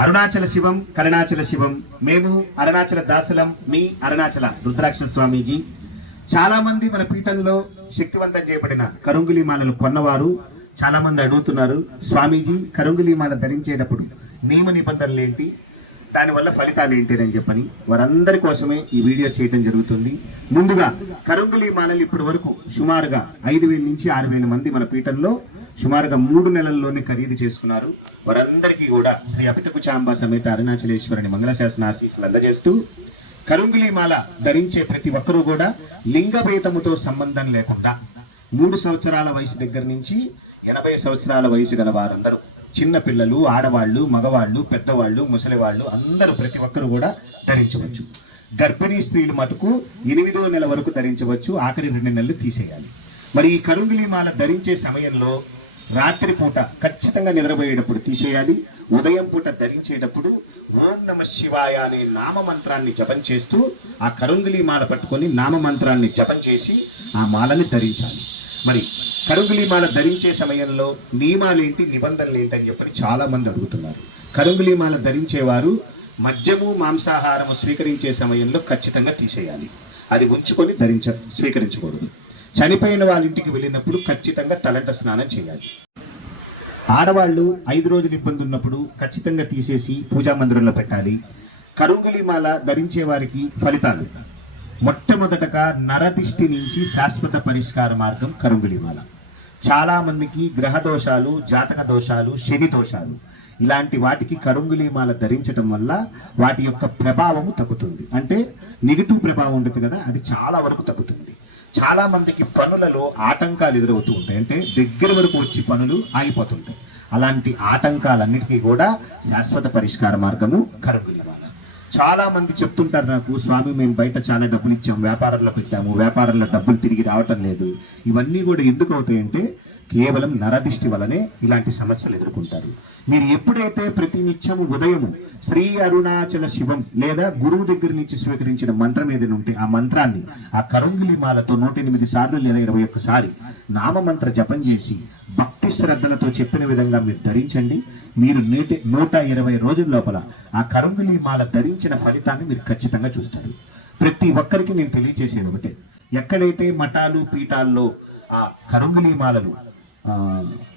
అరుణాచల శివం కరుణాచల శివం. మేము అరుణాచల దాసులం మీ అరుణాచల రుద్రాక్ష స్వామీజీ. చాలా మంది మన పీఠంలో శక్తివంతం చేయబడిన కరుంగులి మాలలు కొన్నవారు చాలా మంది అడుగుతున్నారు స్వామీజీ కరుంగులి మాల ధరించేటప్పుడు నియమ నిబంధనలు ఏంటి? దానివల్ల ఫలితాలు ఏంటి? అని చెప్పని వారందరి కోసమే ఈ వీడియో చేయడం జరుగుతుంది. ముందుగా కరుంగులి మాలలు ఇప్పటి వరకు సుమారుగా ఐదు వేల నుంచి ఆరు వేల మంది మన పీఠంలో సుమారుగా మూడు నెలల్లోనే ఖరీదు చేసుకున్నారు. వారందరికీ కూడా శ్రీ అపితకుచాంబ సమేత అరుణాచలేశ్వరుని మంగళశాసన ఆశీస్సులు అందజేస్తూ కరుంగులి మాల ధరించే ప్రతి ఒక్కరూ కూడా లింగభేదముతో సంబంధం లేకుండా మూడు సంవత్సరాల వయసు దగ్గర నుంచి ఎనభై సంవత్సరాల వయసు గల వారందరూ చిన్నపిల్లలు ఆడవాళ్ళు మగవాళ్ళు పెద్దవాళ్ళు ముసలివాళ్ళు అందరూ ప్రతి ఒక్కరు కూడా ధరించవచ్చు. గర్భిణీ స్త్రీలు మటుకు ఎనిమిదో నెల వరకు ధరించవచ్చు ఆఖరి రెండు నెలలు తీసేయాలి. మరి ఈ కరుంగిలి మాల ధరించే సమయంలో రాత్రిపూట ఖచ్చితంగా నిద్రపోయేటప్పుడు తీసేయాలి. ఉదయం పూట ధరించేటప్పుడు ఓం నమ శివాయ అనే నామమంత్రాన్ని జపం చేస్తూ ఆ కరుంగిలి మాల పట్టుకొని నామమంత్రాన్ని జపం చేసి ఆ మాలని ధరించాలి. మరి కరుంగిలి మాల ధరించే సమయంలో నియమాలేంటి నిబంధనలు ఏంటి అని చెప్పని చాలా మంది అడుగుతున్నారు. కరుంగిలి మాల ధరించేవారు మద్యము మాంసాహారము స్వీకరించే సమయంలో ఖచ్చితంగా తీసేయాలి. అది ఉంచుకొని ధరించ స్వీకరించకూడదు. చనిపోయిన వాళ్ళ ఇంటికి వెళ్ళినప్పుడు ఖచ్చితంగా తలంట స్నానం చేయాలి. ఆడవాళ్ళు ఐదు రోజులు ఇబ్బంది ఉన్నప్పుడు ఖచ్చితంగా తీసేసి పూజా మందిరంలో పెట్టాలి. కరుంగిలి మాల ధరించే వారికి ఫలితాలు. మొట్టమొదటగా నరదిష్టి నుంచి శాశ్వత పరిష్కార మార్గం కరుంగిలి మాల. గ్రహ దోషాలు జాతక దోషాలు శని దోషాలు. ఇలాంటి వాటికి కరుంగులీమాల ధరించడం వల్ల వాటి యొక్క ప్రభావము తగ్గుతుంది. అంటే నెగిటివ్ ప్రభావం ఉంటుంది కదా అది చాలా వరకు తగ్గుతుంది. చాలా మందికి పనులలో ఆటంకాలు ఎదురవుతూ ఉంటాయి. అంటే దగ్గర వరకు వచ్చి పనులు ఆగిపోతుంటాయి. అలాంటి ఆటంకాలన్నిటికీ కూడా శాశ్వత పరిష్కార మార్గము కరుంగులి చాలా మంది చెప్తుంటారు నాకు స్వామి మేము బయట చాలా డబ్బులు ఇచ్చాము వ్యాపారంలో పెట్టాము వ్యాపారంలో డబ్బులు తిరిగి రావటం లేదు. ఇవన్నీ కూడా ఎందుకు అవుతాయంటే కేవలం నరదిష్టి వలనే ఇలాంటి సమస్యలు ఎదుర్కొంటారు. మీరు ఎప్పుడైతే ప్రతి నిత్యము ఉదయము శ్రీ అరుణాచల శివం లేదా గురువు దగ్గర నుంచి స్వీకరించిన మంత్రం ఏదైనా ఉంటే ఆ మంత్రాన్ని ఆ కరుంగిలి మాలతో నూట ఎనిమిది సార్లు లేదా ఇరవై ఒక్కసారి నామమంత్ర జపం చేసి భక్తి శ్రద్ధలతో చెప్పిన విధంగా మీరు ధరించండి. మీరు నేటి నూట ఇరవై రోజుల లోపల ఆ కరుంగిలి మాల ధరించిన ఫలితాన్ని మీరు ఖచ్చితంగా చూస్తారు. ప్రతి ఒక్కరికి నేను తెలియజేసేది ఒకటే. ఎక్కడైతే మఠాలు పీఠాల్లో ఆ కరుంగిలి మాలలు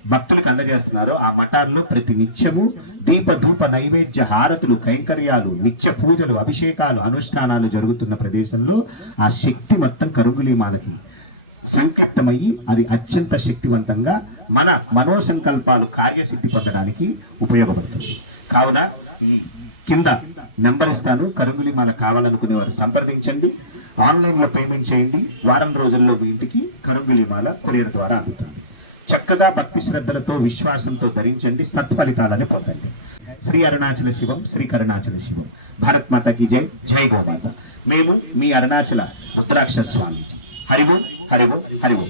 భక్తులకు అందజేస్తున్నారో. ఆ మఠాల్లో ప్రతి నిత్యము దీపధూప నైవేద్య హారతులు కైంకర్యాలు నిత్య పూజలు అభిషేకాలు అనుష్ఠానాలు జరుగుతున్న ప్రదేశంలో ఆ శక్తి మొత్తం కరుంగులి మాలకి అది అత్యంత శక్తివంతంగా మన మనోసంకల్పాలు కార్యసిద్ధి పొందడానికి ఉపయోగపడుతుంది. కావున ఈ కింద నెంబర్ ఇస్తాను. కరుగులీమాల కావాలనుకునే వారు సంప్రదించండి. ఆన్లైన్లో పేమెంట్ చేయండి. వారం రోజుల్లో మీ ఇంటికి కరుంగులి మాల కొరియర్ ద్వారా అందుతుంది చక్కగా భక్తి శ్రద్ధలతో విశ్వాసంతో ధరించండి. సత్ఫలితాలని పొందండి. శ్రీ అరుణాచల శివం శ్రీ కరుణాచల శివం. భారత్ మాతకి జై. జై గోమాత. మేము మీ అరుణాచల రుద్రాక్ష స్వామీజీ. హరివు హరివు హరివు